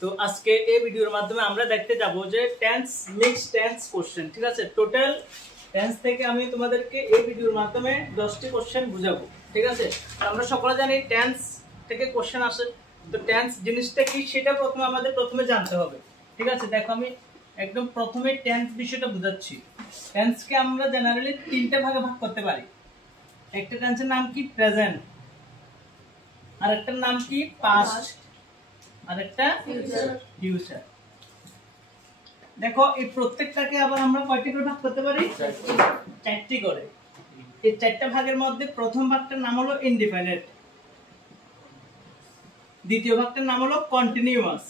তো আজকে এই ভিডিওর মাধ্যমে আমরা দেখতে যাব যে টেন্স মিক্স টেন্স কোশ্চেন। ঠিক আছে, টোটাল টেন্স থেকে আমি তোমাদেরকে এই ভিডিওর মাধ্যমে 10টি কোশ্চেন বুঝাবো। ঠিক আছে, আমরা সকলে জানি টেন্স থেকে কোশ্চেন আসে, তো টেন্স জিনিসটা কি সেটা প্রথমে জানতে হবে। ঠিক আছে, দেখো আমি একদম প্রথমে টেন্স বিষয়টা বুঝাচ্ছি। টেন্সকে আমরা জেনারেলি তিনটা ভাগে ভাগ করতে পারি। একটা টেন্সের নাম কি প্রেজেন্ট, আরেকটার নাম কি পাস্ট, আরেকটা ফিউচার। দেখো এই প্রত্যেকটাকে আবার আমরা কয়টি করে ভাগ করতে পারি? চারটি করে। এই চারটা ভাগের মধ্যে প্রথম ভাগটার নাম হলো ইনডিফিনিট, দ্বিতীয় ভাগটার নাম হলো কন্টিনিউয়াস,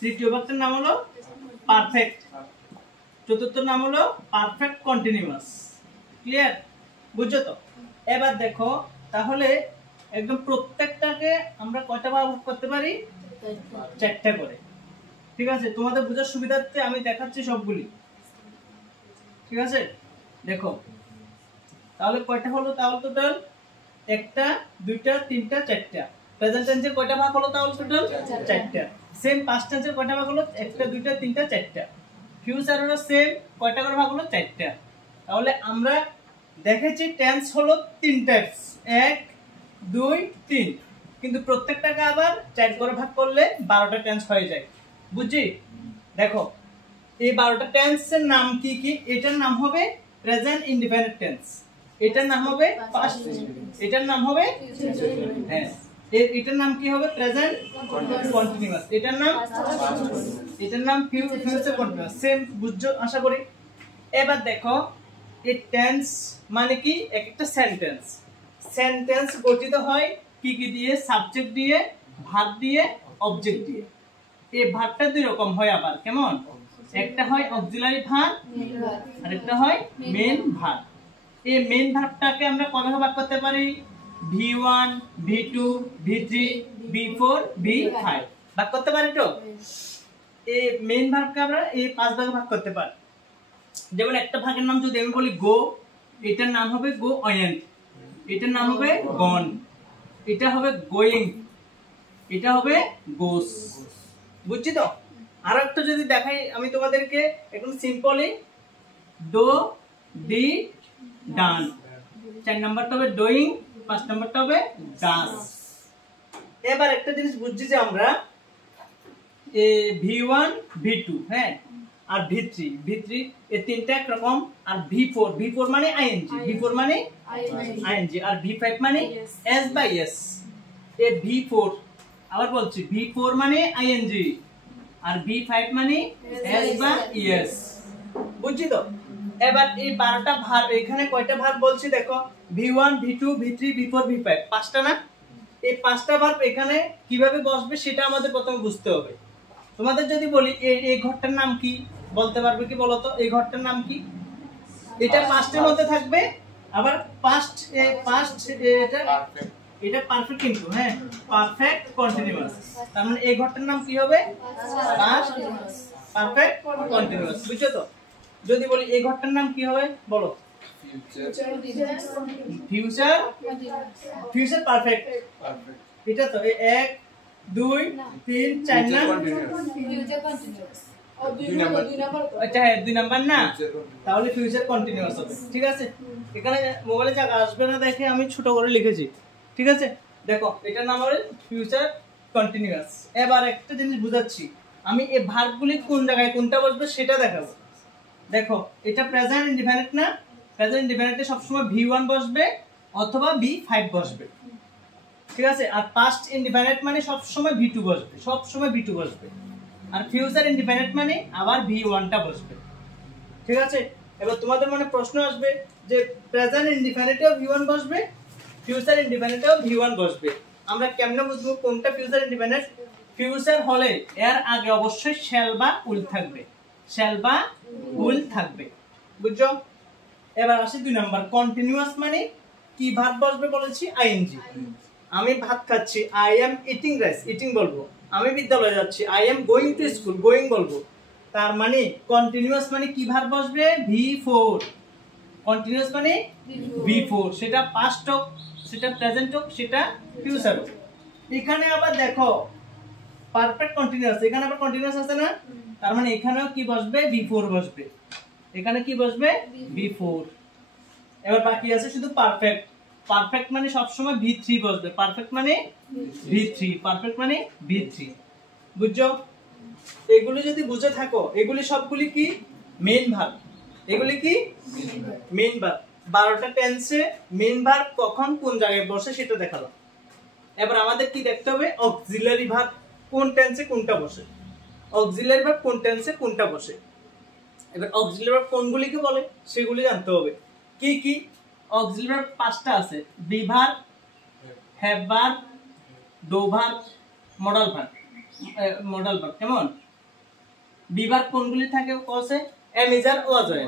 তৃতীয় ভাগটার নাম হলো পারফেক্ট, চতুর্থ নাম হলো পারফেক্ট কন্টিনিউয়াস। ক্লিয়ার? বুঝছো তো? এবার দেখো তাহলে একদম প্রত্যেকটাকে আমরা কয়টা ভাগ করতে পারি? চারটা করে। ঠিক আছে, তোমাদের বোঝার সুবিধার্থে আমি দেখাচ্ছি সবগুলি। ঠিক আছে, দেখো তাহলে কয়টা হলো? তাহলে টোটাল একটা, দুইটা, তিনটা, চারটা। প্রেজেন্ট টেন্সের কয়টা ভাগ হলো? তাহলে টোটাল চারটা। সেম পাস্ট টেন্সের কয়টা ভাগ হলো? একটা, দুইটা, তিনটা, চারটা। ফিউচারেরও সেম কয়টা করে ভাগ হলো? চারটা। তাহলে আমরা দেখেছি টেন্স হলো তিন টাইপস, 1, 2, 3, কিন্তু প্রত্যেকটাকে আবার 4 করে ভাগ করলে 12টা টেন্স হয়ে যায়। বুঝছি? দেখো এই 12টা টেন্সের নাম কি কি? এটার নাম হবে প্রেজেন্ট ইনডিফিনিট টেন্স, এটার নাম হবে পাস্ট, এটার নাম হবে হ্যাঁ, এটার নাম কি হবে? প্রেজেন্ট কন্টিনিউয়াস, এটার নাম ফিউচার কন্টিনিউয়াস। সেম বুঝছো আশা করি। এবার দেখো এই টেন্স মানে কি? একটা সেন্টেন্স। সেন্টেন্স গঠিত হয় কি কি দিয়ে? সাবজেক্ট দিয়ে, ভার্ব দিয়ে, অবজেক্ট দিয়ে। এই ভার্বটা দুই রকম হয় আবার। কেমন? একটা হয় অক্সিলারি ভার্ব আর একটা হয় মেইন ভার্ব। এই মেইন ভার্বটাকে আমরা কত ভাগে ভাগ করতে পারি? V1, V2, V3, V4, V5 ভাগ করতে পারি। তো এই মেইন ভার্বকে আমরা এই 5 ভাগে ভাগ করতে পারি। যেমন একটা ভাগের নাম যদি আমি বলি গো, এটার নাম হবে গো ওয়েন্ট, এটার নাম হবে গন, এটা হবে গোয়িং, এটা হবে গোস। বুঝছি তো? আর একটা যদি দেখাই আমি তোমাদেরকে একদম সিম্পলি, ডো, ডি, ডান। 4 নাম্বারটা হবে ডুইং, 5 নাম্বারটা হবে ডাস। এবার একটা জিনিস বুঝছি যে আমরা V1, V2 হ্যাঁ, আর V3 এই তিনটা একরকম। আর V4 মানে আইএনজি, V4 মানে আইএনজি, আর V5 মানে এস বাই এস। এই V4 আবার বলছি, V4 মানে আইএনজি আর V5 মানে এস বা এস। বুঝছি তো? এবার এই 12টা ভার্ব, এখানে কয়টা ভার্ব বলছি দেখো? V1, V2, V3, V4, V5, 5টা না? এই 5টা ভার্ব এখানে কিভাবে বসবে সেটা আমাদের প্রথমে বুঝতে হবে। তোমাদের যদি বলি এই ঘরটার নাম কি, বলতে পারবে কি বলো তো? এই ঘরটার নাম কি? এটা পাস্টের মধ্যে থাকবে, আবার এটা পারফেক্ট, কিন্তু হ্যাঁ পারফেক্ট কন্টিনিউয়াস। তার মানে এই ঘরটার নাম কি হবে? Past perfect continuous. বুঝছো তো? যদি বলি এই ঘরটার নাম কি হবে বলো? Future perfect. এটা তো 1, 2, 3, 4 না? আচ্ছা হ্যাঁ, 2 নাম্বার না? তাহলে ফিউচার কন্টিনিউয়াস হবে। ঠিক আছে, এখানে মোবাইলে জায়গা আসবে না দেখে আমি ছোট করে লিখেছি। ঠিক আছে, দেখো এটার নাম হলো ফিউচার কন্টিনিউয়াস। এবার একটা জিনিস বুঝাচ্ছি আমি, এই ভার্বগুলি কোন জায়গায় কোনটা বসবে সেটা দেখাবো। দেখো এটা প্রেজেন্ট ইনডিফিনিট না? প্রেজেন্ট ইনডিফিনিটে সবসময় V1 বসবে অথবা V5 বসবে। ঠিক আছে, আর পাস্ট ইনডিফিনিট মানে সবসময় V2 বসবে, সবসময় V2 বসবে। আর ফিউচার ইনডিফিনিট মানে আবার V1টা বসবে। ঠিক আছে, এবার তোমাদের মনে প্রশ্ন আসবে যে প্রেজেন্ট ইনডিফিনিটেও V1 বসবে, ফিউচার ইনডিফিনিটেও V1 বসবে, আমরা কেমনে বুঝবো কোনটা ফিউচার ইনডিফিনিট? ফিউচার হলে এর আগে অবশ্যই শ্যাল বা উইল থাকবে, শ্যাল বা উইল থাকবে। বুঝছো? এবার আসি 2 নাম্বার, কন্টিনিউয়াস মানে কি ভার্ব বসবে বলেছি? আইএনজি। আমি ভাত খাচ্ছি, I am eating rice, eating বলবো। আমি বিদ্যালয়ে যাচ্ছি, I am going to school, going বলবো। তার মানে কন্টিনিউয়াস মানে কি ভার্ব বসবে? V4। কন্টিনিউয়াস মানে V4, সেটা পাস্ট হোক, সেটা প্রেজেন্ট হোক, সেটা ফিউচার হোক। এখানে আবার দেখো পারফেক্ট কন্টিনিউয়াস, এখানে আবার কন্টিনিউয়াস আছে না, তার মানে এখানেও কি বসবে, V4 বসবে, এখানে কি বসবে, V4। এবার বাকি আছে শুধু পারফেক্ট। পারফেক্ট মানে সব সময় V3 বসবে, পারফেক্ট মানে V3, পারফেক্ট মানে V3। বুঝছো? এগুলি যদি বুঝে থাকো, এগুলি সবগুলি কি মেইন ভার্ব, এগুলি কি মেইন ভার্ব। 12টা টেন্সে মেইন ভার্ব কখন কোন জায়গায় বসে সেটা দেখালো। এবার আমাদের কি দেখতে হবে, অক্সিলারি ভার্ব কোন টেন্সে কোনটা বসে, অক্সিলারি ভার্ব কোন টেন্সে কোনটা বসে। এবার অক্সিলারি ভার্ব কোনগুলিকে বলে সেগুলি জানতে হবে। কি কি অক্সিলারি ভার্ব 5টা আছে, be verb, have verb, do verb, modal verb. Modal verb কেমন, বি ভার্ব কোনগুলি থাকে কসে, am is are was were,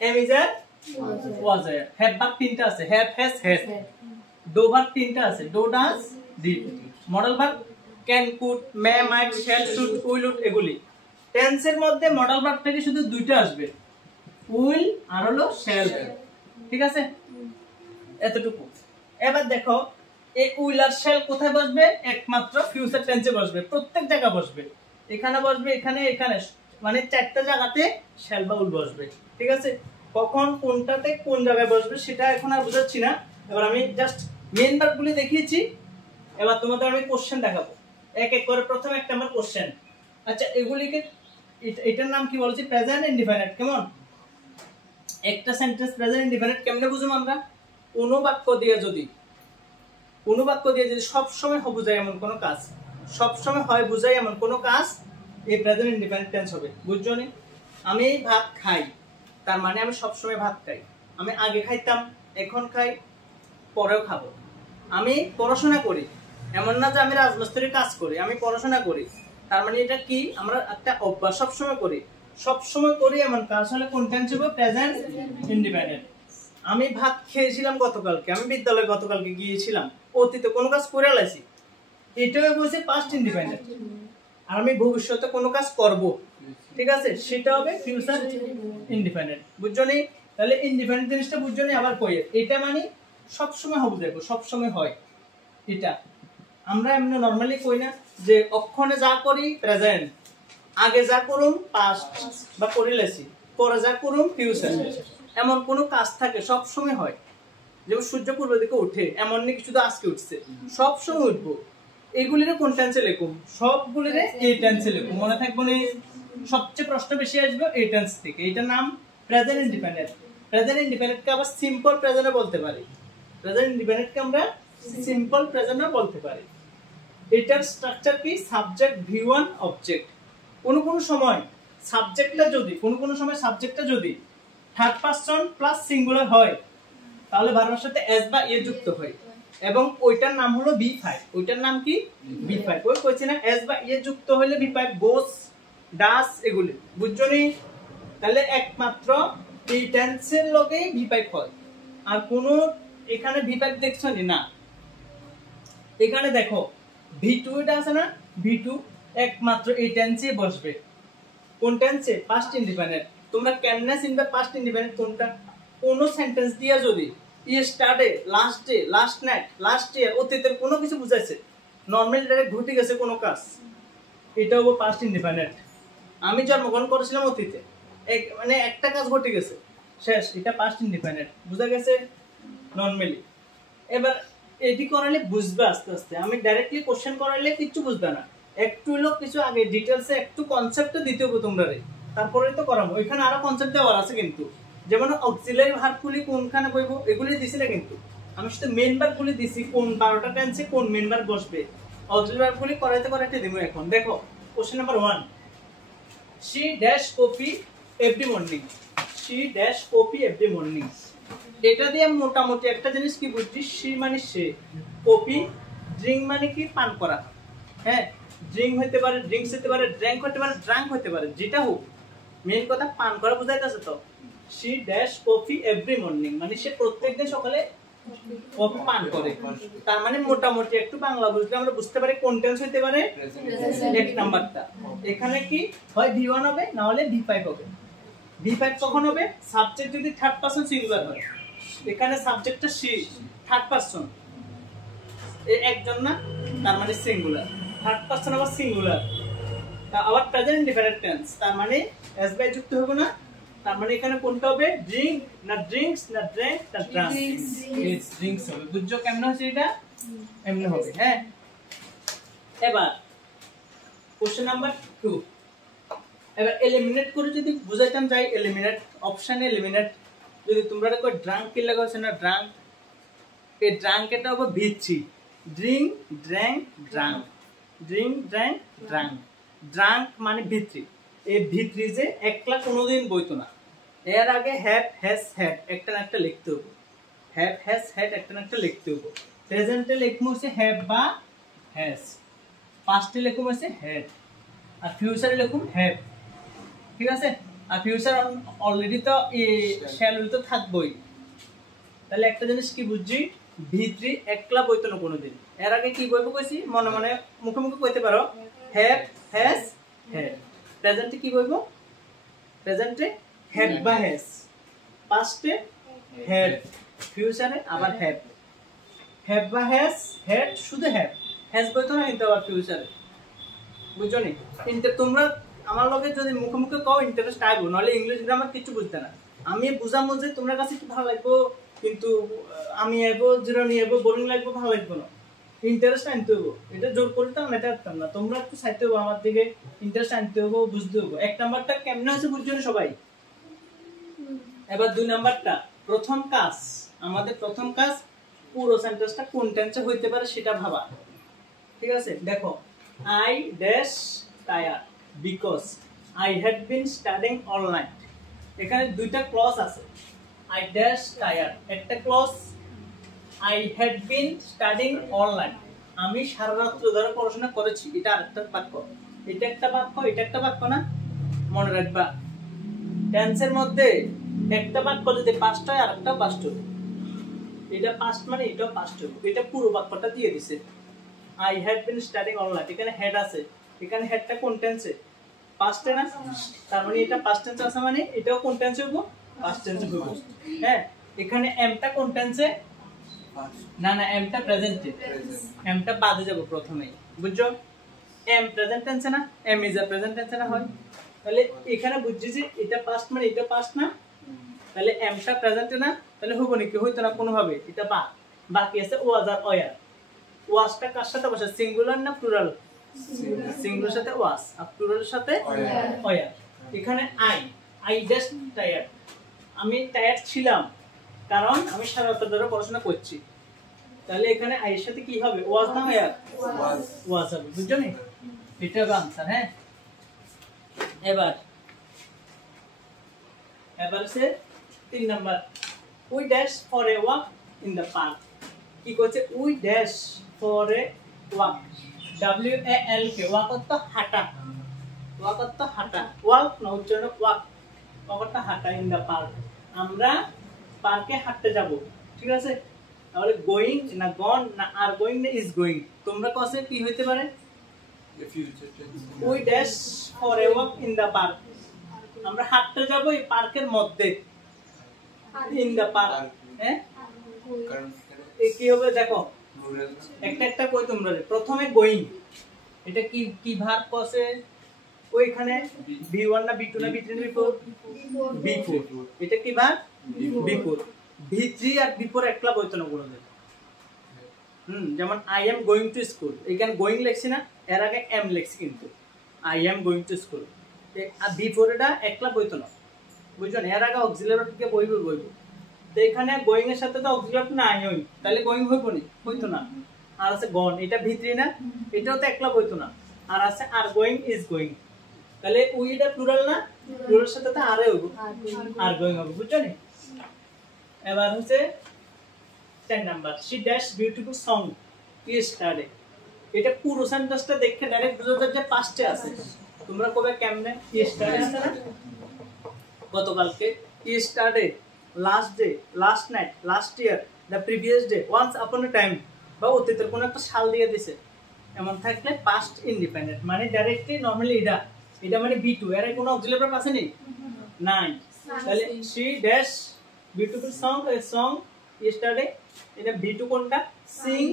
am is are was were. Have verb 3টা আছে, have, has, has. Do verb 3টা আছে, do, does, did. Modal verb can, could, may, might, shall, should, will, would এগুলি। টেন্সের মধ্যে মডাল ভার্ব থেকে শুধু 2টা আসবে, উইল আর হলো শ্যাল। ঠিক আছে, এতটুকু। এবার দেখো এই উইল আর শ্যাল কোথায় বসবে, একমাত্র ফিউচার টেন্সে বসবে, প্রত্যেক জায়গা বসবে, এখানে বসবে, এখানে, এখানে, মানে 4টা জায়গাতে শ্যাল বা উইল বসবে। ঠিক আছে, কখন কোনটাতে কোন জায়গায় বসবে সেটা এখন আর বুঝাচ্ছি না। এবার আমি জাস্ট মেইন ভার্বগুলি দেখিয়েছি, এবার তোমাদের আমি কোশ্চেন দেখাবো এক এক করে। প্রথমে 1 নাম্বার কোশ্চেন। আচ্ছা এগুলিকে, এটার নাম কি বলছি, প্রেজেন্ট ইনডিফিনিট। কেমন একটা সেন্টেন্স প্রেজেন্ট ইনডিফিনিট কেমনে বুঝবো আমরা, কোনো বাক্য দিয়ে যদি সব সময় হয় বোঝায় এমন কোন কাজ, সব সময় হয় বোঝায় এমন কোন কাজ, এই প্রেজেন্ট ইনডিফিনিট টেন্স হবে। বুঝছো নি? আমি ভাত খাই, তার মানে আমি সব সময় ভাত খাই। আমি আগে খাইতাম, এখন খাই, পরেও খাবো। আমি পড়াশোনা করি, এমন না যে আমি রাজমিস্ত্রির কাজ করি, আমি পড়াশোনা করি, তার মানে এটা কি আমরা একটা অভ্যাস, সব সময় করি, সব সময় করি এমন কাজ হলে কোন টেন্স হবে, প্রেজেন্ট ইনডিফিনিট। আমি ভাত খেয়েছিলাম গতকালকে, আমি বিদ্যালয়ে গতকালকে গিয়েছিলাম, অতীতে কোনো কাজ করে লাইছি, এটাও বলছে পাস্ট ইনডিফিনিট। আর আমি ভবিষ্যতে কোনো কাজ করব, ঠিক আছে, সেটা হবে ফিউচার ইনডিফিনিট। বুঝছো নি? তাহলে ইনডিফিনিট জিনিসটা বুঝছো নি? আবার কই, এটা মানে সব সময় হবে, দেখো সব সময় হয়। এটা আমরা এমনি নরমালি কই না যে অক্ষণে যা করি প্রেজেন্ট, আগে যা করুম পাস্ট বা করে লেছি, পরে যা করুম ফিউচার। এমন কোন কাজ থাকে সব সময় হয়, যেমন সূর্য পূর্ব দিকে ওঠে, এমন নাকি শুধু আজকে উঠছে, সব সময় উঠবো। এগুলিরে কোন টেন্সে লিখুম, সবগুলিরে এই টেন্সে লিখুম। মনে থাকবো না, সবচেয়ে প্রশ্ন বেশি আসবে এই টেন্স থেকে। এটার নাম প্রেজেন্ট ইনডিফিনিট। প্রেজেন্ট ইনডিফিনিট কে আবার সিম্পল প্রেজেন্টও বলতে পারি, প্রেজেন্ট ইনডিফিনিট কে আমরা সিম্পল প্রেজেন্টও বলতে পারি। এটার স্ট্রাকচার কি, সাবজেক্ট V1 অবজেক্ট। কোন সময় সাবজেক্টটা যদি থার্ড পারসন প্লাস সিঙ্গুলার হয় তাহলে ভার্বের সাথে এস বা এ যুক্ত হয়, এবং ওইটার নাম হলো V5। ওইটার নাম কি, V5। ওই কইছি না এস বা এ যুক্ত হলে V5, গোস, ডাস এগুলি। বুঝছো নি? তাহলে একমাত্র এই টেন্সের লগে V5 হয়। আর কোন এখানে V5 দেখছো নি? না, এখানে দেখো V2 এটা আছে না, V2 একমাত্র এই টেন্সে বসবে। কোন টেন্সে, পাস্ট ইনডিফিনিট। তোমরা কেমনে চিনবে পাস্ট ইনডিফিনিট কোনটা? কোন সেন্টেন্স দিয়া যদি yesterday, last day, last night, last ইয়ার, অতীতের কোনো কিছু বুঝাইছে, নরমালি ডাইরেক্ট ঘটে গেছে কোনো কাজ, এটা হবে পাস্ট ইনডিফিনিট। আমি জন্মগ্রহণ করেছিলাম অতীতে, মানে একটা কাজ ঘটে গেছে, শেষ, এটা পাস্ট ইনডিফিনিট। বুঝা গেছে নরমালি? এবার এটি করালে বুঝবে আস্তে আস্তে। আমি ডাইরেক্টলি কোশ্চেন করাইলে কিছু বুঝবে না, একটু লোক কিছু আগে ডিটেইলসে একটু কনসেপ্টটা দিতে হবে তোমরা, তারপরে তো করাবো। ওইখানে আরো কনসেপ্ট দেওয়ার আছে কিন্তু, যেমন অক্সিলারি ভার্বগুলি কোনখানে বইবো এগুলি দিছি না, কিন্তু আমি শুধু মেইন ভার্বগুলি দিছি, কোন 12টা টেন্সে কোন মেইন ভার্ব বসবে। অক্সিলারি ভার্বগুলি করাইতে দিব এখন। দেখো question number 1, she dash coffee every morning, she dash coffee every morning। এটা দিয়ে মোটামুটি একটা জিনিস কি বুঝছি, she মানে সে, কফি, ড্রিঙ্ক মানে কি পান করা, হ্যাঁ, ড্রিঙ্ক হতে পারে, ড্রিঙ্কস হতে পারে, ড্রিঙ্ক হতে পারে, ড্রাঙ্ক হতে পারে, যেটা হোক, মেইন কথা পান করা বুঝাইতেছে তো। she dash coffee every morning মানে সে প্রত্যেকদিন সকালে কফি পান করে। তার মানে মোটামুটি একটু বাংলা বুঝলে আমরা বুঝতে পারি কোন টেন্স হতে পারে, এক নাম্বারটা। এখানে কি হয়, V1 হবে, না হলে V5 হবে। V5 কখন হবে, সাবজেক্ট যদি থার্ড পারসন সিঙ্গুলার হয়। এখানে সাবজেক্টটা she, থার্ড পারসন, একজন না, তার মানে সিঙ্গুলার। থার্ড পারসন আবার সিঙ্গুলার, তা আবার প্রেজেন্ট ইনডিফিনিট টেন্স, তার মানে এস বাই যুক্ত হবে না, তার মানে এখানে কোনটা হবে? ড্রিঙ্ক না ড্রিঙ্কস না ড্রিঙ্ক না ড্রাঙ্ক, ড্রিঙ্কস হবে। বুঝছো কেমন হচ্ছে এটা? এমনি হবে। হ্যাঁ, এবার কোশ্চেন নাম্বার 2, এবার এলিমিনেট করে যদি বুঝাইতাম যাই, এলিমিনেট অপশন এলিমিনেট, যদি তোমরা কই ড্রাঙ্ক কি লাগা আছে না, ড্রাঙ্ক, এই ড্রাঙ্ক এটা হবে ভিত্তি, drink drunk drunk, drink drunk drunk, drunk মানে ভিত্তি। এই ভিত্তি যে একলা কোনোদিন বইতো না, এর আগে হ্যাভ হ্যাজ হ্যাড একটা না একটা লিখতে হবে, হ্যাভ হ্যাজ হ্যাড একটা না একটা লিখতে হবে। প্রেজেন্টে লিখবো হচ্ছে হ্যাভ বা হ্যাজ, পাস্টে লিখবো হচ্ছে হ্যাড, আর ফিউচারে লিখুন হ্যাভ, ঠিক আছে? আর ফিউচার অলরেডি তো শ্যাল তো থাকবই। তাহলে একটা জিনিস কি বুঝছি, ভিত্রি একলা বইতো না কোনোদিন, এর আগে কি বইবো কইছি, মনে মনে মুখে মুখে কইতে পারো, হ্যাভ হ্যাজ হ্যাড। প্রেজেন্টে কি বইবো? প্রেজেন্টে হ্যাভ বা হ্যাজ, পাস্টে হ্যাড, ফিউচারে আবার হ্যাভ, হ্যাভ বা হ্যাজ, হ্যাড শুধু হ্যাভ, হ্যাজ বইতো না কিন্তু আবার ফিউচারে। বুঝছো নি? কিন্তু তোমরা আমার লগে যদি মুখে মুখে কও ইন্টারেস্ট আইবো, নাহলে ইংলিশ গ্রামার কিছু বুঝতে না। আমি বুঝামো যে তোমার কাছে কি ভালো লাগবো, কিন্তু আমি আইবো জিরো নিয়ে আইবো, বোরিং লাগবো, ভালো লাগবো না। ইন্টারেস্ট আনতে হবো, এটা জোর করতাম না, এটা করতাম না। তোমরা একটু চাইতে হবো আমার দিকে, ইন্টারেস্ট আনতে হবো, বুঝতে হবো। 1 নাম্বারটা কেমনে হয়েছে বুঝছো না সবাই? এবার 2 নাম্বারটা, প্রথম কাজ, আমাদের প্রথম কাজ পুরো সেন্টেন্সটা কোন টেন্সে হইতে পারে সেটা ভাবা, ঠিক আছে? দেখো, I dash tired because I had been studying all night. এখানে দুইটা ক্লজ আছে, I dash tired একটা clause, I had been studying all night আমি সারা রাত ধরে পড়াশোনা করেছি, এটা আরেকটা বাক্য, এটা একটা বাক্য, এটা একটা বাক্য না? মনে রাখবা, টেন্সের মধ্যে একটা বাক্য যদি পাস্ট হয় আর একটা পাস্ট হবে, এটা পাস্ট মানে এটাও পাস্ট হবে, এটা পুরো বাক্যটা দিয়ে দিছে। I had been studying all night, এখানে হেড আছে, এখানে হেডটা কোন টেন্সে? পাস্ট না, তার মানে এটা পাস্ট টেন্স আছে, মানে এটাও কোন টেন্সে হবে? পাস্ট টেন্সে হবে। হ্যাঁ, এখানে এমটা কোন টেন্সে? না না, এমটা প্রেজেন্টে, এমটা বাদে যাব প্রথমেই, বুঝছো? এম প্রেজেন্ট টেন্সে না, এম ইজ আ প্রেজেন্ট টেন্সে না হয়, তাহলে এখানে বুঝছি যে এটা পাস্ট মানে এটা পাস্ট না, তাহলে এমটা প্রেজেন্টে না, তাহলে হবে নাকি? হইতো না কোনো ভাবে, এটা বাকি আছে ওয়াজ আর ওয়ার। ওয়াজটা কার সাথে বসে, সিঙ্গুলার না প্লুরাল? সিঙ্গুলার সাথে ওয়াজ আর প্লুরালের সাথে ওয়ার। এখানে আই জাস্ট টায়ার্ড, আমি টায়ার্ড ছিলাম কারণ আমি সারা রাত ধরে পড়াশোনা করছি, তাহলে এখানে আই এর সাথে কি হবে? ওয়াজ না ওয়ার? ওয়াজ হবে, বুঝছো নি? এটা হবে आंसर। হ্যাঁ, এবার সে 3 number, we dash for a walk in the park. কি করছে? We dash for a walk, WALK, walk অর্থ হাঁটা, ওয়াক অর্থ হাঁটা, ওয়াক না উচ্চারণ ওয়াক, ওয়াক অর্থ হাঁটা, ইন দ্য পার্ক আমরা পার্কে হাঁটতে যাব, ঠিক আছে? তাহলে গোয়িং না গন না আর গোয়িং না ইজ গোয়িং, তোমরা কাছে কি হইতে পারে? We dash for a walk in the park, আমরা হাঁটতে যাব এই পার্কের মধ্যে, ইন দ্য পার্ক। হ্যাঁ, কি হবে দেখো, একটা একটা কই তোমরা, প্রথমে গোয়িং, এটা কি ভার্ব কসে? ওইখানে V1 না V2 না V3 না B4, এটা কি ভার্ব? B4। V3 আর B4 একলা বইতো না কোনোদিন। যেমন I am going to school, এখানে গোয়িং লেখছি না, এর আগে এম লেখছি, কিন্তু I am going to school, R B4 এটা একলা বইতো না, বুঝছো না? এর আগে অক্সিলারি থেকে বইব, তো এখানে গোয়িং এর সাথে তো অক্সিলারি না আই, তাহলে গোয়িং হইবো নি? হইতো না। আর আছে গন, এটা V3 না, এটাও তো একলা বইতো না। আর আছে আর গোয়িং ইজ গোয়িং, তাহলে উই এটা প্লুরাল না, প্লুরালের সাথে তো আর হইবো, আর গোয়িং হবে, বুঝছো নি? এবার হচ্ছে 10 number, she dash beautiful song yesterday. এটা পুরো সেন্টেন্সটা দেখে ডাইরেক্ট বুঝা যায় যে পাস্টে আছে। তোমরা কবে কেমনে? ইয়েস্টারডে আছে না, গতকালকে, yesterday, last day, last night, last year, the previous day, once upon a time, বা অতীতের কোনো একটা সাল দিয়ে দিছে, এমন থাকলে পাস্ট ইন্ডিপেন্ডেন্ট, মানে ডাইরেক্টলি নরমালি এটা মানে B2, এর কোনো অক্সিলারি ভার্ব আছে নি? নাই। তাহলে she dash beautiful song, a song yesterday, এটা B2 কোনটা? সিং,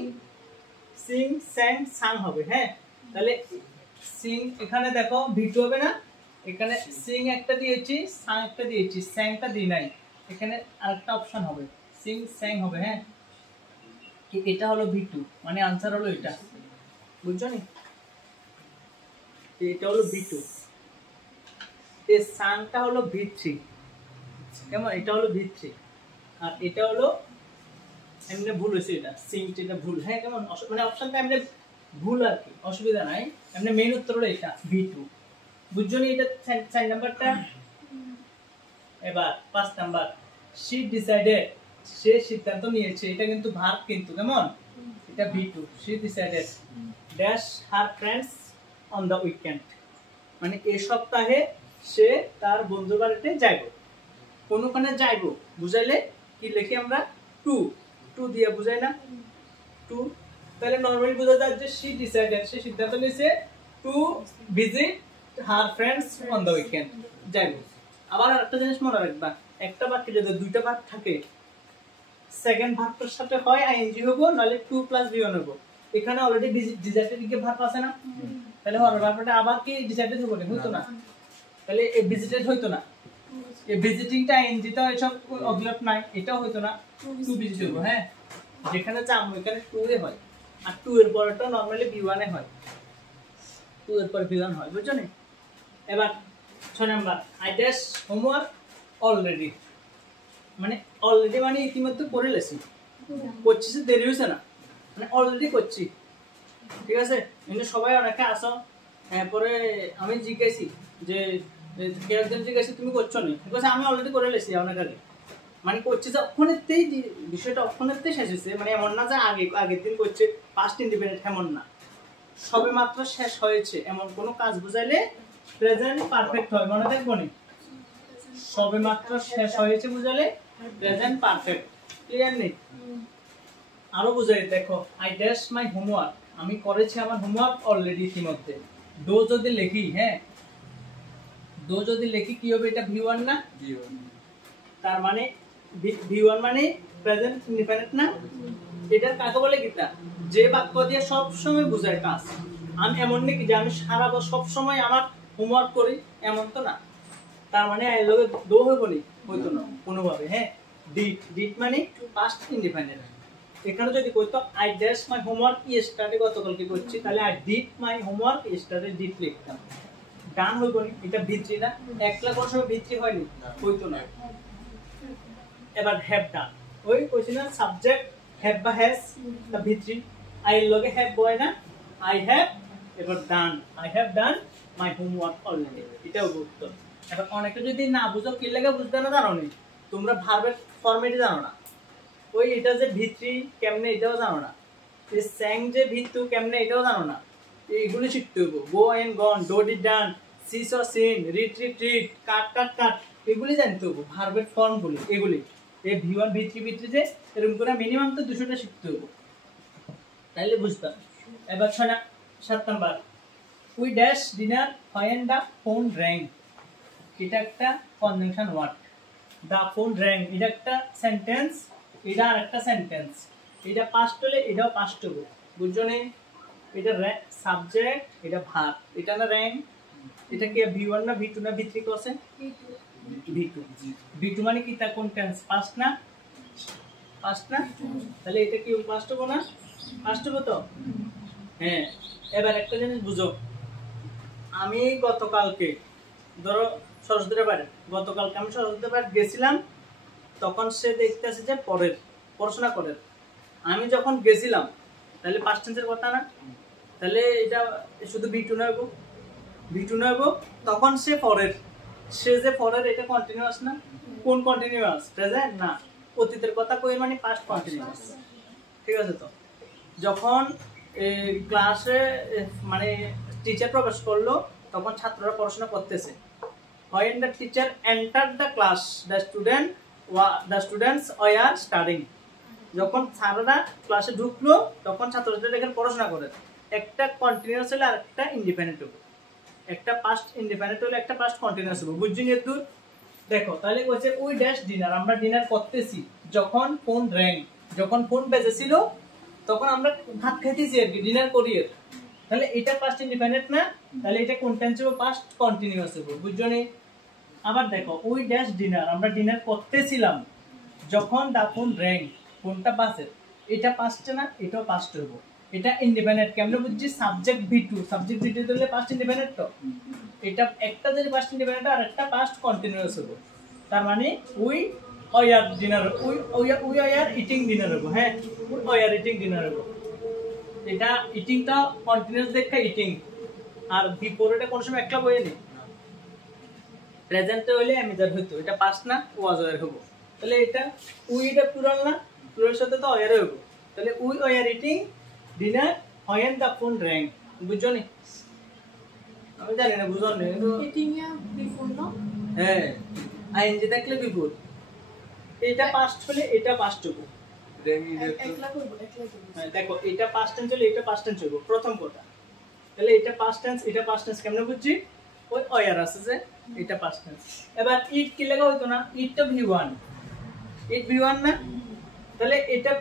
sang, sang হবে। হ্যাঁ, তাহলে সিং এখানে দেখো V2 হবে না, এখানে সিং একটা দিয়েছি, সাং একটা দিয়েছি, স্যাংটা দিই নাই, এখানে আরেকটা অপশন হবে সিং স্যাং হবে। হ্যাঁ, এটা হলো V2, মানে आंसर হলো এটা, বুঝছো নি? এটা হলো V2, এই সাংটা হলো V3, কেমন? এটা হলো V3, আর এটা হলো এমনি ভুল হয়েছে, এটা সিং এটা ভুল। হ্যাঁ, কেমন? মানে অপশনটা এমনি ভুল আর কি, অসুবিধা নাই, এমনি মেইন উত্তর হলো এটা V2, বুঝছো নি? এটা 4 নাম্বারটা। এবার 5 নাম্বার, she decided, সে সিদ্ধান্ত নিয়েছে, এটা কিন্তু ভার্ব কিন্তু, কেমন? এটা V2, she decided dash her friends on the weekend, মানে এই সপ্তাহে সে তার বন্ধুর বাড়িতে যাইবো, কোনখানে যাইবো বুঝাইলে কি লিখি আমরা? টু দিয়ে বুঝাই না? টু, তাহলে নরমালি বোঝা যায় যে she decided, সে সিদ্ধান্ত নিয়েছে two visit her friends on the weekend, যাইবো। আবার একটা জিনিস মনে রাখবা, একটা বাক্যে যদি দুইটা ভার্ব থাকে, সেকেন্ড ভার্বটার সাথে হয় আইএনজি হবো, নালে 2 + V1 হবো। এখানে অলরেডি ডিজাইটেড দিকে ভার্ব আছে না, তাহলে হর ভার্বটা আবার কি ডিজাইটেড হবো না? হইতো না, তাহলে এই ভিজিটেড হইতো না, এই ভিজিটিংটা আইএনজি তো এসব অবজেক্ট নাই, এটাও হইতো না, 2 ভিজিট হবো। হ্যাঁ, যেখানে যাবো এখানে 2 এ হয়, আর 2 এর পরেটা নরমালি V1 এ হয়, 2 এর পর V1 হয়, বুঝছো নি? এবার 6 number, I dash homework already, মানে অলরেডি মানে ইতিমধ্যে করে লেছি, করছি, দেরি হয়েছে না, মানে অলরেডি করছি, ঠিক আছে? কিন্তু সবাই অনেকে আসো, পরে আমি জিজ্ঞাসি যে কেউ একজন জিজ্ঞাসি তুমি করছো নি, বলছে আমি অলরেডি করে লেছি অনেক আগে, মানে করছি যে অক্ষণেতেই বিষয়টা অক্ষণেতেই শেষ হয়েছে, মানে এমন না যে আগের দিন করছে পাস্ট ইন্ডিপেন্ডেন্ট, এমন না, সবে মাত্র শেষ হয়েছে এমন কোনো কাজ বুঝাইলে প্রেজেন্ট পারফেক্ট হয়, মনে থাকবো নি? সবে মাত্র শেষ হয়েছে বুঝালে প্রেজেন্ট পারফেক্ট, ক্লিয়ার নেই? আরো বুঝাই দেখো, আই ড্যাশ মাই হোমওয়ার্ক, আমি করেছি আমার হোমওয়ার্ক অলরেডি ইতিমধ্যে। দো যদি লিখি, হ্যাঁ দো যদি লিখি কি হবে? এটা V1 না? তার মানে V1 মানে প্রেজেন্ট ইনডিফিনিট না? এটা কাকে বলে কিতা? যে বাক্য দিয়ে সব সময় বোঝায় কাজ। আমি এমন নাকি যে আমি সারা বছর সব সময় আমার হোমওয়ার্ক করি, এমন তো না, তার মানে আই লগে দো হইবো নি? হইতো না কোনোভাবে। হ্যাঁ, ডিড মানে পাস্ট ইনডিফিনিট। এখানে যদি কইতো I dash my homework yesterday, গতকালকে করছি, তাহলে I did my homework yesterday, did লিখতাম, ডান হইবো নি? এটা V3 না? একলা কোন সময় V3 হয়নি, হইতো না। এবার হ্যাভ ডান, ওই কইছি না সাবজেক্ট হ্যাভ বা হ্যাজ, তা V3, আই এর লগে হ্যাভ বয় না, আই হ্যাভ, এবার done, I have done my homework already, এটাও উত্তর। এবার অনেকে যদি না বুঝো, কি লাগে বুঝতে না জানো নি, তোমরা ভার্বের ফরম্যাটই জানো না, ওই এটা যে V3 কেমনে এটাও জানো না, এই স্যাং যে V2 কেমনে এটাও জানো না, এইগুলো শিখতে হবে। Go and gone, do did done, sees or seen, read read read, cut cut cut, এগুলি জানতে হবে, ভার্বের ফর্মগুলি এগুলি। এই V1 V3 যে এরকম করে মিনিমাম তো 200টা শিখতে হবে, তাইলে বুঝতাম। এবার 7 number, we dash dinner when the phone rang, এটা একটা conjunction word, the phone rang এটা একটা সেন্টেন্স, এটা আর একটা সেন্টেন্স, এটা পাস্ট হলে এটাও পাস্ট হবে, বুঝছো নি? এটা সাবজেক্ট, এটা ভার্ব, এটা না র্যাং, এটা কি V1 না V2 না V3 কোসে? V2 মানে কি তা কোন টেন্স? পাস্ট না? পাস্ট না? তাহলে এটা কি পাস্ট হবে না? পাস্ট হবে তো? হ্যাঁ। এবার একটা জিনিস বুঝো, আমি গতকালকে ধরো সরস্বতী বাড়ি, গতকালকে আমি সরস্বতী বাড়ি গেছিলাম, তখন সে দেখতেছে যে পরের পড়াশোনা করে, আমি যখন গেছিলাম, তাহলে পাস্ট টেন্সের কথা না? তাহলে এটা শুধু V2 নয় গো, V2 নয় গো, তখন সে পরের, সে যে পরের, এটা কন্টিনিউয়াস না? কোন কন্টিনিউয়াস? প্রেজেন্ট না, অতীতের কথা কই, মানে পাস্ট কন্টিনিউয়াস, ঠিক আছে? তো যখন ক্লাসে মানে টিচার প্রবেশ করলো, তখন ছাত্ররা পড়াশোনা করতেছে। when the teacher entered the class, the students were studying, যখন ছাত্ররা ক্লাসে ঢুকলো, তখন ছাত্রছাত্রীরা এখানে পড়াশোনা করে। একটা কন্টিনিউয়াস হলে আর একটা ইন্ডিপেন্ডেন্ট হবে, একটা পাস্ট ইন্ডিপেন্ডেন্ট হলে একটা পাস্ট কন্টিনিউয়াস হবে, বুঝছি নি? দূর দেখো, তাহলে কইছে উই ড্যাশ ডিনার, আমরা ডিনার করতেছি, যখন ফোন র্যাং, যখন ফোন বেজেছিল, তখন আমরা ভাত খাইতেছি আর কি, ডিনার করি। তাহলে এটা পাস্ট ইনডিফিনিট না, তাহলে এটা কোন টেন্স হবে? পাস্ট কন্টিনিউয়াস হবে। বুঝছো নি? আবার দেখো উই ড্যাশ ডিনার, আমরা ডিনার করতেছিলাম যখন দা ফোন র্যাং, কোনটা পাস্ট? এটা পাস্ট না, এটাও পাস্ট হবে। এটা ইনডিফিনিট কেমনে বুঝছি? সাবজেক্ট ভি2, সাবজেক্ট ভি2 দিলে পাস্ট ইনডিফিনিট তো। এটা একটা যদি পাস্ট ইনডিফিনিট আর একটা পাস্ট কন্টিনিউয়াস হবে। তার মানে we are dinner, we are eating dinner হবে। হ্যাঁ, উই আর ইটিং ডিনার হবে। এটা ইটিংটা কন্টিনিউয়াস দেখা ইটিং, আর বিফোর এটা কোন সময় একটা বইয়ে নেই। প্রেজেন্টে হইলে অ্যামিজার হইতো, এটা পাস্ট না, ওয়াজ আর হবে। তাহলে এটা উইটা প্লুরাল না, প্লুরাল সাথে তো আর হবে। তাহলে we are eating dinner when the phone rang। বুঝছো নি? আমি জানি না বুঝো নি, কিন্তু ইটিং এ বিফোর না, হ্যাঁ আইএনজি থাকলে বিফোর। এটা পাস্ট হলে এটা পাস্ট হবে। একলা করব। হ্যাঁ দেখো, এটা পাস্ট টেন্স হলে এটা পাস্ট টেন্স হবে প্রথম কথা। তাহলে এটা পাস্ট টেন্স, এটা পাস্ট টেন্স কেমনে বুঝছি? ওই অয়ার আছে যে এটা পাস্ট টেন্স। এবার ইট কি লেখা হইতো না? ইট ভি1, ইট ভি1 না, তাহলে এটা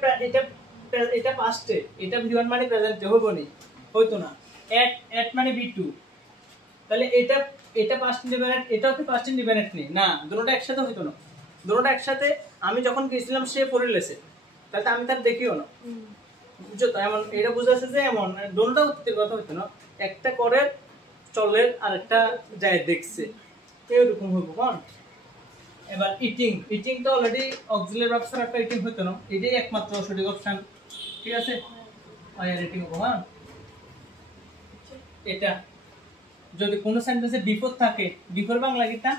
এটা পাস্টে, এটা ভি1 মানে প্রেজেন্টে হইব নি? হইতো না। এট মানে ভি2, তাহলে এটা পাস্ট ইনডিফিনিট, এটাও কি পাস্ট ইনডিফিনিট নেই না, দুটোটা একসাথে হইতো না। দুটোটা একসাথে আমি যখন গেছিলাম সে পড়ে লেছে, তাহলে আমি তার দেখিও না। বুঝছো তো? এমন এটা বুঝাচ্ছে যে এমন দুটোটা উত্তরের কথা হইতো না, একটা করে চলের আর একটা যায় দেখছে, এরকম হইব। কোন এবার ইটিং তো অলরেডি অক্সিলারি ভার্ব ছাড়া একটা ইটিং হইতো না, এটাই একমাত্র সঠিক অপশন। ঠিক আছে, আর ইটিং হবো। হ্যাঁ, এটা যদি কোনো সেন্টেন্সে বিফোর থাকে, বিফোর বাংলা কিটা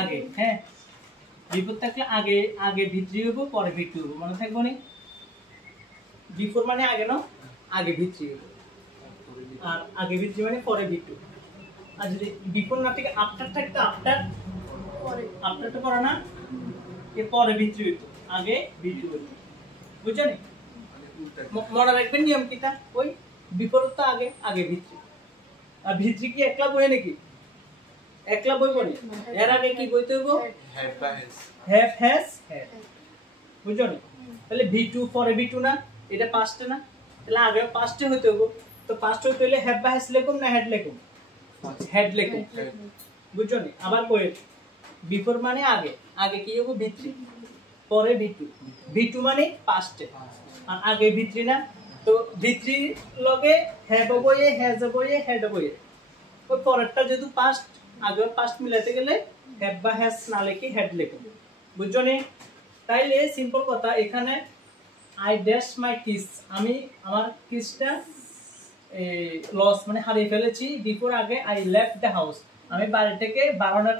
আগে। হ্যাঁ, বিফোর থাকলে আগে আগে ভিতরি হবো, পরে ভিতরি হবো, মনে থাকবো নি? বিফোর মানে আগে না, আগে ভিতরি হবো, আর আগে ভিতরি মানে পরে ভিতরি। আর যদি বিফোর না থেকে আফটার থাকতো, আফটারটা পরে না, এর পরে ভিতরি হইতো, আগে ভিতরি হইতো। বুঝছো নি? মনে রাখবেন নিয়ম কিটা, ওই বিফোর তো আগে, আগে ভিতরি। আর ভিতরি কি একলা বই নাকি? একলা বইব নি, এর আগে কি বইতে হইব? Have has had. বুঝছো নি? তাহলে ভি2 পরে ভি2 না, এটা পাস্টে না, তাহলে আগে পাস্টে হইতে হইব। তো পাস্ট হইতে হলে হ্যাভ বা হ্যাজ লিখুম না হেড লিখুম? হেড লিখুম। বুঝছো নি? আবার কই বিফোর মানে আগে, আগে কি হইব? ভি3, পরে ভি2। ভি2 মানে পাস্টে, আর আগে ভি3 না, তো ভি3 লগে হ্যাভ বইয়ে, হ্যাজ বইয়ে, হেড বইয়ে। ওই পরেরটা যেহেতু পাস্ট, আগে পাস্ট মিলাতে গেলে হ্যাভ বা হ্যাজ না লিখে হেড লিখুন। বুঝছো নি? তাইলে সিম্পল কথা, এখানে আই ড্যাশ মাই কিস, আমি আমার কিসটা লস মানে হারিয়ে ফেলেছি। বিফোর আগে আই লেফট দ্য হাউস, আমি বাড়ি থেকে বাড়ানোর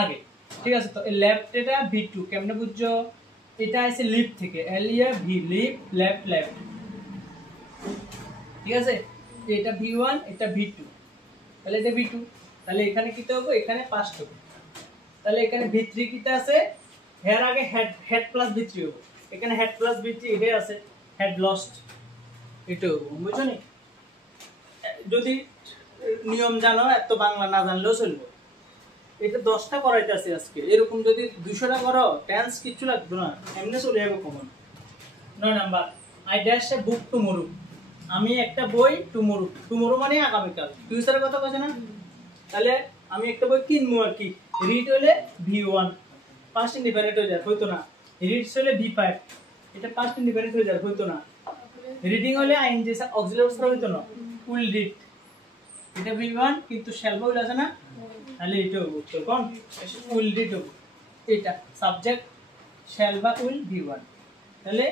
আগে। ঠিক আছে, তো এই লেফট এটা ভি2 কেমনে বুঝছো? এটা আছে লিভ থেকে, এলিয়া ভি, লিভ লেফট লেফট। ঠিক আছে, এটা ভি1, এটা ভি2, তাহলে এটা ভি2, তাহলে এখানে কিতে হবে? এখানে পাস্ট হবে। তাহলে এখানে ভি3 কিতে আছে? হেয়ার আগে হেড প্লাস ভি3 হবে, এখানে হেড প্লাস ভি3 এটাই আছে, হেড লস্ট, এটা হবে। বুঝছো নি? যদি নিয়ম জানো, এত বাংলা না জানলেও চলবে। এটা 10টা করাইতেছি আজকে, এরকম যদি 200টা করো টেন্স কিচ্ছু লাগবে না, এমনি চলে যাবে common. 9 number, I dash a book tomorrow, আমি একটা বই টুমরো, টুমরো মানে আগামীকাল, ফিউচারের কথা বলছে না? তাহলে আমি একটা বই কিনবো আর কি। রিড হলে ভি1, পাস্ট ইনডিফিনিট হয়ে যায়, হইতো না। রিডস হলে ভি5, এটা পাস্ট ইনডিফিনিট হয়ে যায়, হইতো না। রিডিং হলে আইএনজি অক্সিলারি ভার্ব হইতো না, উইল রিড, এটা ভি1 কিন্তু শ্যাল বা উইল আছে না, তাহলে এটা হবে উত্তর। কোন? উইল রিড হবে, এটা সাবজেক্ট শ্যাল বা উইল ভি1। তাহলে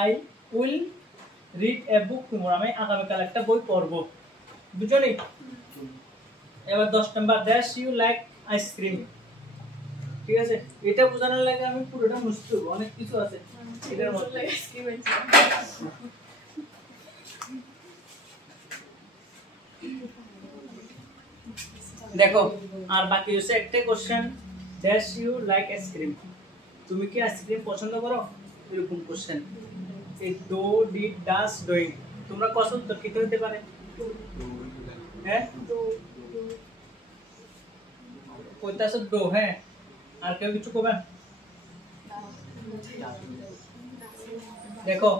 I will read a book tomorrow, আমি আগামীকাল একটা বই পড়বো। বুঝছো নি? এবার 10 number, dash you like ice cream. ঠিক আছে, এটা বোঝানোর লাগে আমি পুরোটা মুছতে হবে, অনেক কিছু আছে এটার মধ্যে। দেখো আর বাকি হচ্ছে একটা question, dash you like ice cream, তুমি কি আইসক্রিম পছন্দ করো? এরকম কোশ্চেন। এই ডো, ডিড, ডাস, ডুইং, তোমরা কত উত্তর কি হতে পারে? হ্যাঁ, কইতাছ ডো। হ্যাঁ, আর কেউ কিছু কবে? দেখো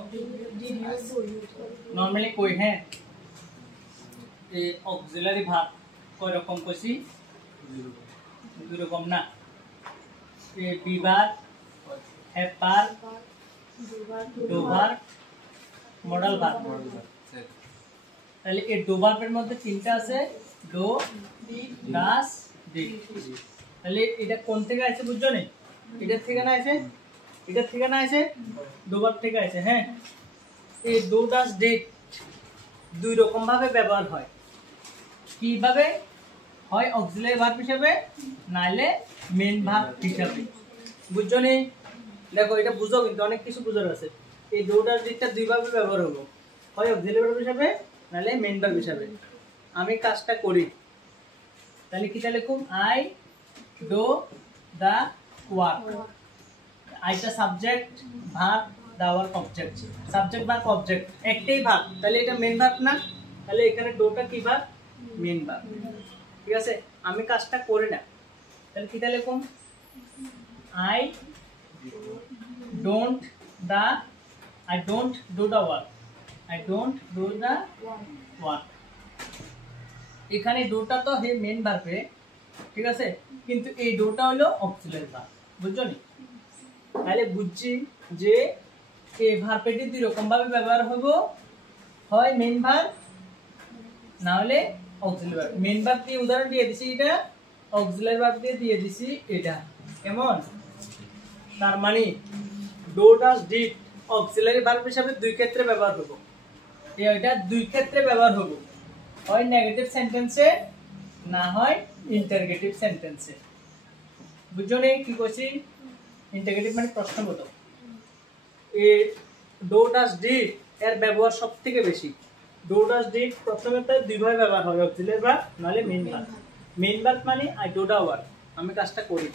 নরমালি কই, হ্যাঁ এই অক্সিলারি ভার্ব কয় রকম কইছি দুই রকম না এ বিভার হেপার ডোভার মডাল ভার্ব তাহলে এই ডো ভার্বের মধ্যে তিনটা আছে ডো ডাস ডিড তাহলে এটা কোন থেকে আসে বুঝছো নি এটার থেকে না আসে এটার থেকে না আসে ডো ভার্ব থেকে আসে হ্যাঁ এই ডো ডাস ডিড দুই রকম ভাবে ব্যবহার হয় কিভাবে হয় অক্সিলারি ভার্ব হিসেবে নাইলে মেইন ভার্ব হিসেবে বুঝছো নি দেখো এটা বুঝো কিন্তু অনেক কিছু বুঝার আছে এই ডো ডাস ডিডটা দুই ভাবে ব্যবহার হলো হয় অক্সিলারি ভার্ব হিসেবে নাইলে মেইন ভার্ব হিসেবে আমি কাজটা করি তাহলে কি তাহলে খুব আই ডো দা ওয়ার্ক আইটা subject verb the work object subject verb object একটাই ভার্ব তাহলে এটা মেইন ভার্ব না তাহলে এখানে ডোটা কি ভার্ব মেইন ভার্ব ঠিক আছে আমি কাজটা করি না তাহলে কি তাহলে কোন I don't do the work I don't do the work এখানে ডোটা তো হে মেইন ভার্বে ঠিক আছে কিন্তু এই ডোটা হলো অক্সিলারি ভার্ব বুঝছো নি তাহলে বুঝছি যে এই ভার্বটি দুই রকম ভাবে ব্যবহার হবে হয় মেইন ভার্ব না হলে অক্সিলারি ভার্ব মেইন ভার্ব দিয়ে উদাহরণ দিয়ে দিছি এটা অক্সিলারি ভার্ব দিয়ে দিছি এটা কেমন তার মানে do does did auxiliary verb হিসেবে দুই ক্ষেত্রে ব্যবহার হবে এটা দুই ক্ষেত্রে ব্যবহার হবে হয় নেগেটিভ সেন্টেন্সে না হয় ইন্টারগেটিভ সেন্টেন্সে বুঝছো নি কি কইছি ইন্টারগেটিভ মানে প্রশ্নবোধক এই ডো ডাস ডিড এর ব্যবহার সবথেকে বেশি ডো ডাস ডিড প্রথমে তো দুই ভাবে ব্যবহার হয় অক্সিলারি ভার্ব নালে মেইন ভার্ব মানে আই ডু দা ওয়ার্ক আমি কাজটা করি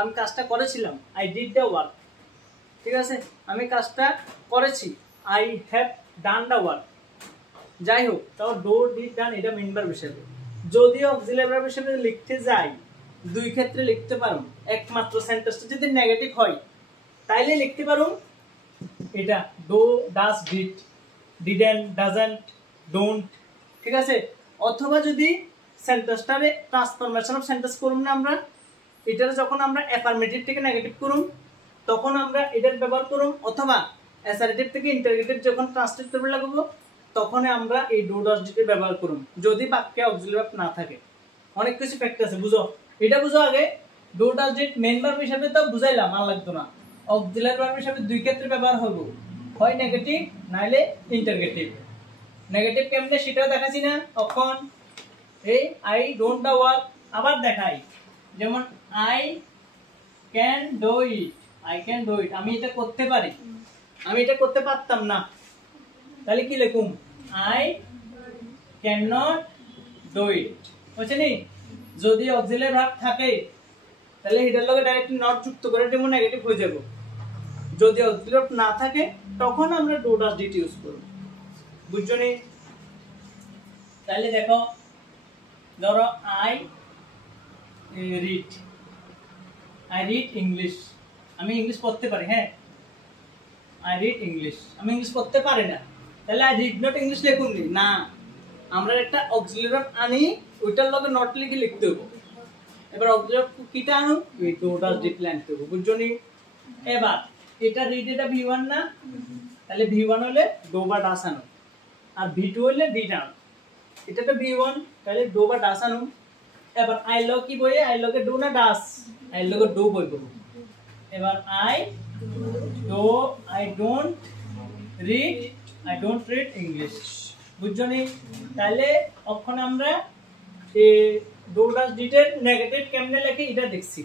আমি কাজটা করেছিলাম আই ডিড দ্য ওয়ার্ক ঠিক আছে আমি কাজটা করেছি I have done the work যাই হোক তাও ডো ডিড ডান এটা মেইন ভার্ব হিসেবে যদি অক্সিলারি ভার্ব হিসেবে লিখতে যাই দুই ক্ষেত্রে লিখতে পারো একমাত্র সেন্টেন্সটা যদি নেগেটিভ হয় তাইলে লিখতে পারো এটা do does did didn't doesn't don't ঠিক আছে অথবা যদি সেন্টেন্সটারে ট্রান্সফরমেশন অফ সেন্টেন্স করুম না আমরা এটার যখন আমরা অ্যাফার্মেটিভ থেকে নেগেটিভ করুম তখন আমরা এটার ব্যবহার করুম অথবা অ্যাসার্টিভ থেকে ইন্টারগেটিভ যখন ট্রান্সলেট করতে লাগবো তখন আমরা এই ডু ডাস ডিড এর ব্যবহার করুম যদি বাক্যে অক্সিলারি ভার্ব না থাকে অনেক কিছু ফ্যাক্ট আছে বুঝো এটা বুঝো আগে do does did main verb হিসেবে তো বুঝাইলাম আর লাগতো না অক্সিলারি ভার্ব হিসেবে দুই ক্ষেত্রে ব্যবহার হবে হয় নেগেটিভ নাইলে ইন্টারগেটিভ নেগেটিভ কেমনে সেটাও দেখাচ্ছি না তখন এই আই ডোন্ট দা ওয়ার্ক আবার দেখাই যেমন আই ক্যান ডু ইট আমি এটা করতে পারি আমি এটা করতে পারতাম না তাহলে কি লিখুম I can not do it বুঝছেন যদি অক্সিলারি ভার্ব থাকে তাহলে এটার লগে ডাইরেক্ট নট যুক্ত করে দেবো নেগেটিভ হয়ে যাব যদি অক্সিলারি ভার্ব না থাকে তখন আমরা ডু ডাস ডিড ইউজ করব বুঝছো নি তাহলে দেখো ধরো আই রিড ইংলিশ আমি ইংলিশ পড়তে পারি হ্যাঁ আই রিড ইংলিশ আমি ইংলিশ পড়তে পারি না তাহলে আই রিড নট ইংলিশ লিখুন না আমরা একটা অক্সিলারি ভার্ব আনি ওইটার লগে নট লিখে লিখতে হবে এবার অক্সিলারি ভার্ব কিটা আনো এই ডু ডাস ডিড আনতে হবে বুঝছো নি এবার এটা রিড এটা V1 না তাহলে V1 হলে ডু বা ডাস আনো আর V2 হলে ডিড আনো এটা তো V1 তাহলে ডু বা ডাস আনো এবার আই লগ কি বইয়ে আই লগে ডু না ডাস আই লগে ডু বইব এবার আই ডোন্ট রিড ইংলিশ বুঝছো নি তাহলে এখন আমরা এই ডু ডাস ডিড এর নেগেটিভ কেমনে লেখে এটা দেখছি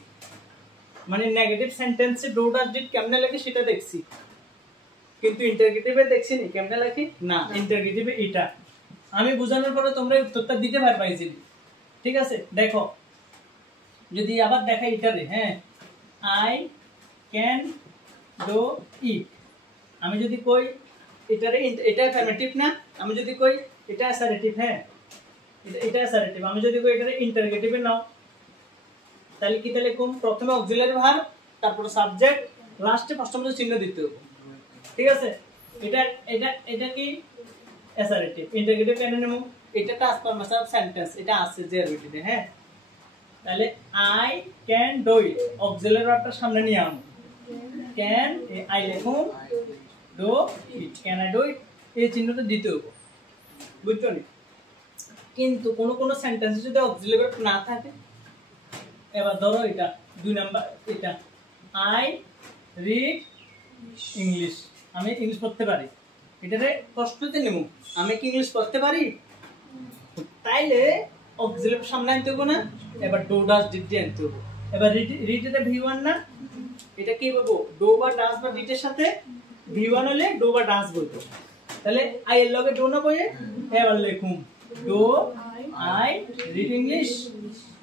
মানে নেগেটিভ সেন্টেন্সে ডু ডাস ডিড কেমনে লেখে সেটা দেখছি কিন্তু ইন্টারগেটিভে দেখছি নি কেমনে লেখে না ইন্টারগেটিভে এটা আমি বোঝানোর পরে তোমরা উত্তরটা দিতে পারবে ইজিলি ঠিক আছে দেখো যদি আবার দেখাই এটারে হ্যাঁ আই ক্যান ডু ইট আমি যদি কই এটারে এটা অ্যাফার্মেটিভ না আমি যদি কই এটা অ্যাসার্টিভ হ্যাঁ এটা অ্যাসার্টিভ আমি যদি কই এটারে ইন্টারগেটিভে নাও তাহলে কি তাহলে কোন প্রথমে অক্সিলারি ভার্ব তারপর সাবজেক্ট লাস্টে প্রশ্নবোধক চিহ্ন দিতে হবে ঠিক আছে এটা এটা এটা কি অ্যাসার্টিভ ইন্টারগেটিভ কেন নেব এটা ট্রান্সফরমেশন অফ সেন্টেন্স, এটা আছে জেরোটিতে। হ্যাঁ, তাহলে I can do it, auxiliary ভার্বটা সামনে নিয়ে আনো। ক্যান আই লিখুন, do it, can I do it, এই চিহ্নটা দিতে হবে, বুঝছো নি? কিন্তু কোন কোন সেন্টেন্সে যদি অক্সিলারি ভার্ব না থাকে, এবার ধরো এটা 2 নাম্বার, এটা আই রিড ইংলিশ, আমি ইংলিশ পড়তে পারি, এটারে প্রশ্নতে নেব, আমি কি ইংলিশ পড়তে পারি? তাইলে অক্সিলারি সামনে আনতে হবে না, এবার ডু ডাজ ডিড দিয়ে আনতে হবে। এবার রিড এটা V1 না, এটা কি বলবো? ডু বা ডাজ বা ডিড এর সাথে V1 হলে ডু বা ডাজ বলবো। তাহলে আই এর লগে ডু না বলে এবার লিখুম do I read English,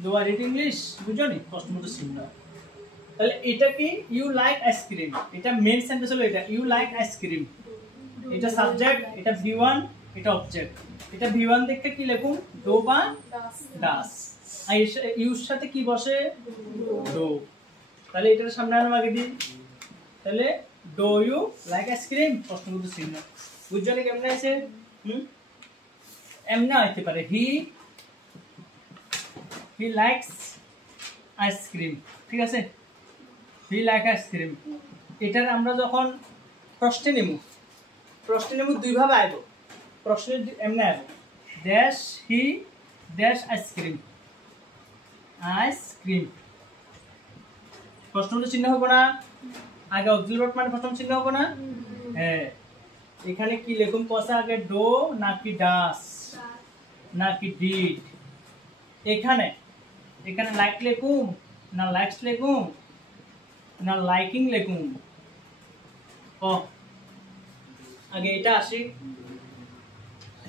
do I read English, বুঝছো নি? প্রশ্ন মতো চিহ্ন। তাহলে এটা কি? ইউ লাইক আইসক্রিম, এটা মেইন সেন্টেন্স হলো, এটা ইউ লাইক আইসক্রিম, এটা সাবজেক্ট, এটা V1, এটা অবজেক্ট। এটা V1 দেখতে কি লিখুন? ডু বা ডাস। আর ইউর সাথে কি বসে? ডু। তাহলে এটার সামনে আনাম আগে দিই, তাহলে ডু ইউ লাইক আইসক্রিম, প্রশ্নবোধক চিহ্ন। বুঝছো না কেমনে আছে? এমনি হইতে পারে হি লাইকস আইসক্রিম, ঠিক আছে? He like ice cream. এটার আমরা যখন প্রশ্নে নেব, দুই ভাবে আইব। প্রশ্ন এমনি আইব, dash he dash ice cream, ice cream, প্রশ্নটা চিহ্ন হবে না? আগে অক্সিলারি ভার্ব মানে প্রশ্ন চিহ্ন হবে না? হ্যাঁ, এখানে কি লিখুন? কসা আগে ডো নাকি ডাস নাকি ডিড? এখানে লাইক লিখুন না লাইকস লিখুন না লাইকিং লিখুন? ও আগে এটা আসি,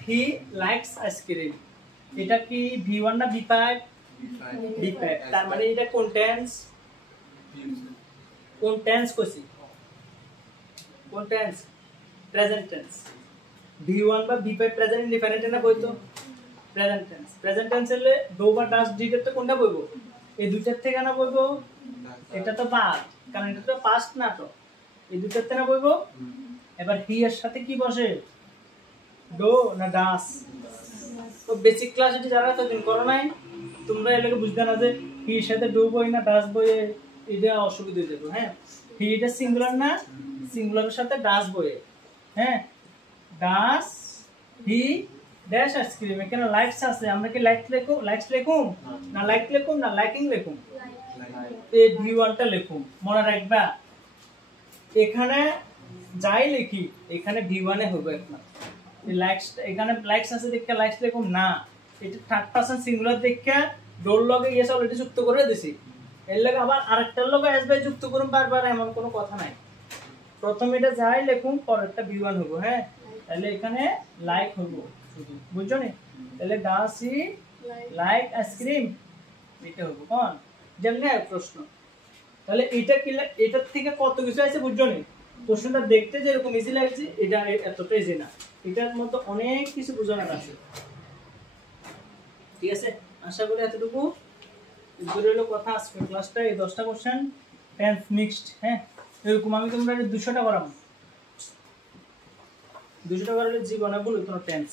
হি লাইকস আইসক্রিম, এটা কি V1 না V5? V5। তার মানে এটা কোন টেন্স? কইছি, কোন টেন্স? Present tense. V1 বা V5 প্রেজেন্ট ইনডিফারেন্ট না বইতো? Present tense. প্রেজেন্ট টেন্স হলে ডু বা ডাস ডিড এর তো কোনটা বইবো? এই দুইটার থেকে না বইবো? এটা তো বাদ, কারণ এটা তো পাস্ট না, তো এই দুইটার থেকে না বইবো। এবার হি এর সাথে কি বসে? ডু না ডাস? তো বেসিক ক্লাস এটি যারা এতদিন করো নাই, তোমরা এলাকে বুঝতে না যে হি এর সাথে ডু বই না ডাস বই, এটা অসুবিধা হয়ে যাবে। হ্যাঁ, হি এটা সিঙ্গুলার না, সিঙ্গুলারের সাথে ডাস বই। হ্যাঁ, ডাস হি ড্যাশ আইসক্রিম, এখানে লাইকস আছে, আমরা কি লাইকস লিখুম না লাইক লিখুম না লাইকিং লিখুম? এই V1টা লিখুম, মনে রাখবা। এখানে যাই লিখি, এখানে V1 এ হবে একমাত্র। এই লাইকস, এখানে লাইকস আছে দেখে লাইকস লিখুম না, এটা থার্ড পারসন সিঙ্গুলার দেখে ডোর লগে ইয়েস অলরেডি যুক্ত করে দিছি, এর লগে আবার আরেকটার লগে এস বাই যুক্ত করুম বারবার, এমন কোনো কথা নাই। প্রথমে এটা যাই লিখুম, পরেরটা V1 হবে। হ্যাঁ, তাহলে এখানে লাইক হবো শুধু, বুঝছো নি? তাহলে ডাস হি লাইক আইসক্রিম, এটা হবো কোন যেমনি প্রশ্ন। তাহলে এটা কি, এটার থেকে কত কিছু আছে, বুঝছো নি? প্রশ্নটা দেখতে যেরকম ইজি লাগছে, এটা এতটা ইজি না, এটার মতো অনেক কিছু বোঝানোর আছে। ঠিক আছে, আশা করি এতটুকু এগুলো হলো কথা আজকের ক্লাসটা। এই 10টা কোশ্চেন টেন্স মিক্সড। হ্যাঁ, এরকম আমি তোমরা 200টা করাবো, 200টা করলে জীবনে বলি কোনো টেন্স।